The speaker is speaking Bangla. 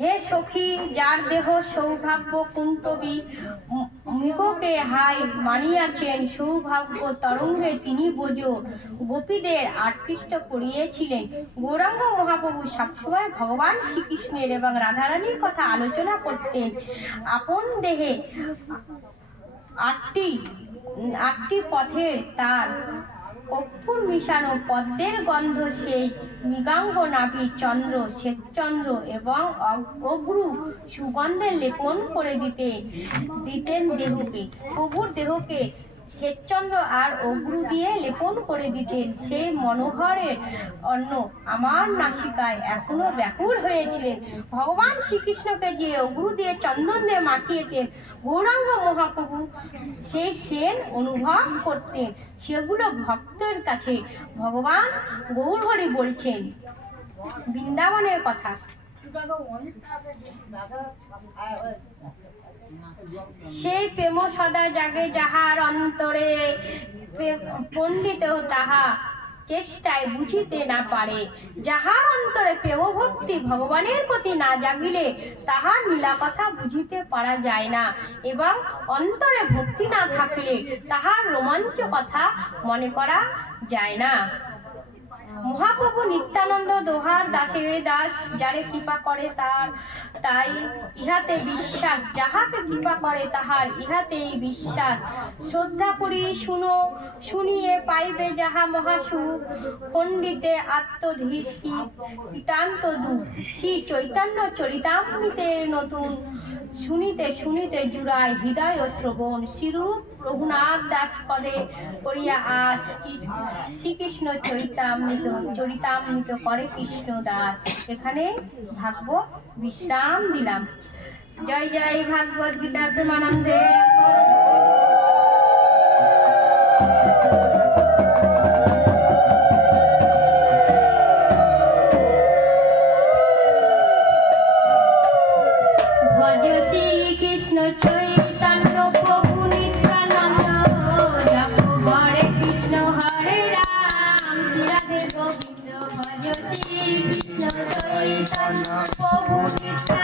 হে সখী, যার দেহ সৌভাগ্য কুণ্ঠবী, ম- মৃগকে হাই মানিয়াছেন সৌভাগ্য তরঙ্গে তিনি বোঝ। গোপীদের আকৃষ্ট করিয়েছিলেন। গৌরাঙ্গ মহাপ্রভু সবসময় ভগবান শ্রীকৃষ্ণের এবং রাধারানীর কথা আলোচনা করতেন। আপন দেহে আটটি আটটি পথের তার কর্পূর মিশানো পদ্মের গন্ধ সেই মৃগাঙ্গ নাভি চন্দ্র, শ্বেতচন্দ্র এবং অগ্রু সুগন্ধে লেপন করে দিতে দিতেন দেহকে। প্রভুর দেহকে শ্বেতচন্দ্র আর অগ্রু দিয়ে লেপন করে দিতেন। সেই মনোহরের অন্ন আমার নাসিকায় এখনও ব্যাকুল হয়েছিলেন ভগবান শ্রীকৃষ্ণকে যে অগ্রু দিয়ে চন্দন দিয়ে মাখিয়েতেন গৌরাঙ্গ মহাপ্রভু সেই সেন অনুভব করতেন। সেগুলো ভক্তের কাছে ভগবান গৌরহরি বলছেন। বৃন্দাবনের কথা। সেই প্রেম সদা জাগে যাহার অন্তরে। পণ্ডিত তাহা চেষ্টায় বুঝিতে না পারে। যাহার অন্তরে প্রেম ভক্তি ভগবানের প্রতি না জাগিলে তাহার নীলা কথা বুঝিতে পারা যায় না। এবং অন্তরে ভক্তি না থাকলে তাহার রোমাঞ্চ কথা মনে করা যায় না। মহাপ্রভু নিত্যানন্দ দোহার দাসের দাস, যারে কৃপা করে তার, তাই ইহাতে বিশ্বাস। যাহাকে কৃপা করে তাহার, ইহাতেই বিশ্বাস। শ্রদ্ধা করি শুনো, শুনিয়ে পাইবে যাহা মহাসুখ। খণ্ডিতে আত্মধীতি পিতান্ত দুঃখ। শ্রী চৈতন্য চরিতামৃতে নতুন, শুনিতে শুনিতে জুড়ায় হৃদয় ও শ্রবণ। শ্রীরূপ রঘুনাথ দাস পদে করিয়া আস, শ্রীকৃষ্ণ চরিতামৃত। চরিতামৃত করে কৃষ্ণ দাস এখানে ভাগবত বিশ্রাম দিলাম। জয় জয় ভাগবত গীতার্থ মানন্দে। ভজ শ্রী কৃষ্ণ চৈ ভজ শ্রী কৃষ্ণ চৈতন্য প্রভু নিত্য